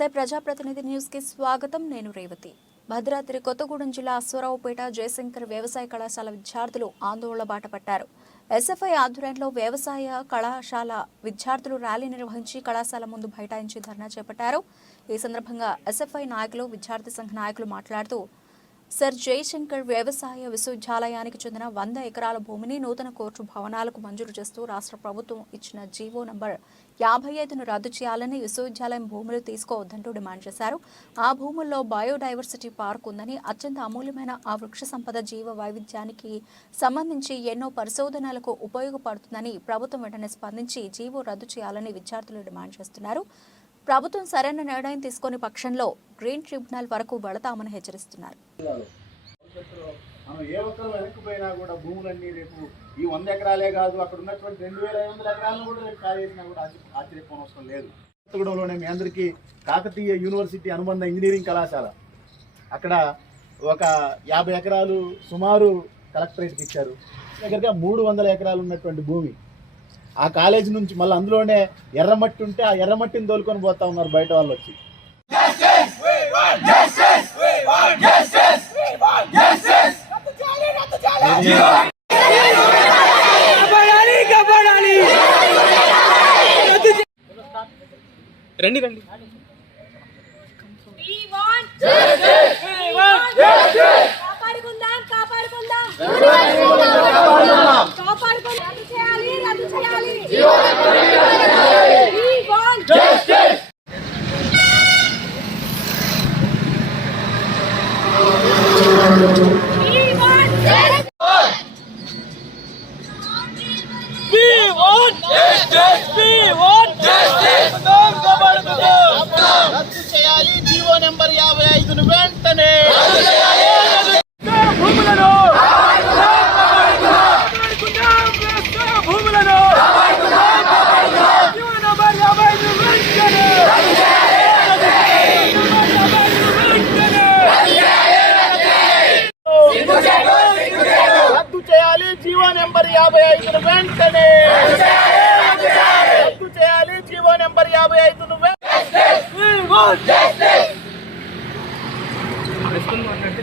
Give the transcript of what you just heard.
నమస్తే ప్రజాప్రతినిధి న్యూస్ కి స్వాగతం. నేను రేవతి. భద్రాద్రి కొత్తగూడెం జిల్లా అశ్వరావుపేట జయశంకర్ వ్యవసాయ కళాశాల విద్యార్థులు ఆందోళన బాట పట్టారు. ఎస్ఎఫ్ఐ ఆధ్వర్యంలో వ్యవసాయ కళాశాల విద్యార్థులు ర్యాలీ నిర్వహించి కళాశాల ముందు బైఠాయించి ధర్నా చేపట్టారు. ఈ సందర్భంగా ఎస్ఎఫ్ఐ నాయకులు, విద్యార్థి సంఘ నాయకులు మాట్లాడుతూ సర్ జయశంకర్ వ్యవసాయ విశ్వవిద్యాలయానికి చెందిన 100 ఎకరాల భూమిని నూతన కోర్టు భవనాలకు మంజూరు చేస్తూ రాష్ట్ర ప్రభుత్వం ఇచ్చిన జీవో నంబర్ 55ను రద్దు చేయాలని, విశ్వవిద్యాలయం భూములు తీసుకోవద్దంటూ డిమాండ్ చేశారు. ఆ భూముల్లో బయోడైవర్సిటీ పార్క్ ఉందని, అత్యంత అమూల్యమైన ఆ వృక్ష సంపద జీవ వైవిధ్యానికి సంబంధించి ఎన్నో పరిశోధనలకు ఉపయోగపడుతుందని ప్రభుత్వం వెంటనే స్పందించి జీవో రద్దు చేయాలని విద్యార్థులు డిమాండ్ చేస్తున్నారు. ప్రభుత్వం సరైన నిర్ణయం తీసుకునే పక్షంలో గ్రీన్ ట్రిబ్యునల్ వరకు వెళతామని హెచ్చరిస్తున్నారు. మనం ఏ ఒక్కరు వెనక్కిపోయినా కూడా భూములన్నీ రేపు ఈ 100 ఎకరాలే కాదు, అక్కడ ఉన్నటువంటి 2500 ఎకరాలను కూడా రేపు కాజేసినా కూడా ఆశ్చర్యపోనవసరం లేదు. కొత్తగూడెంలోనే మీ అందరికీ కాకతీయ యూనివర్సిటీ అనుబంధ ఇంజనీరింగ్ కళాశాల, అక్కడ ఒక 50 ఎకరాలు సుమారు కలెక్టరేట్కి ఇచ్చారు. దగ్గరగా 300 ఎకరాలు ఉన్నటువంటి భూమి ఆ కాలేజీ నుంచి మళ్ళీ అందులోనే ఎర్రమట్టి ఉంటే ఆ ఎర్రమట్టిని తోలుకొని పోతా ఉన్నారు బయట వాళ్ళు వచ్చి. రండి రండి రద్దు చేయాలి జీవో నెంబర్ 55ను వెంటనే. రద్దు చేయాలి జీవో నెంబర్ 55ను వెంటనే. రద్దు చేయాలి జీవో నెంబర్ 55ను వెంటనే.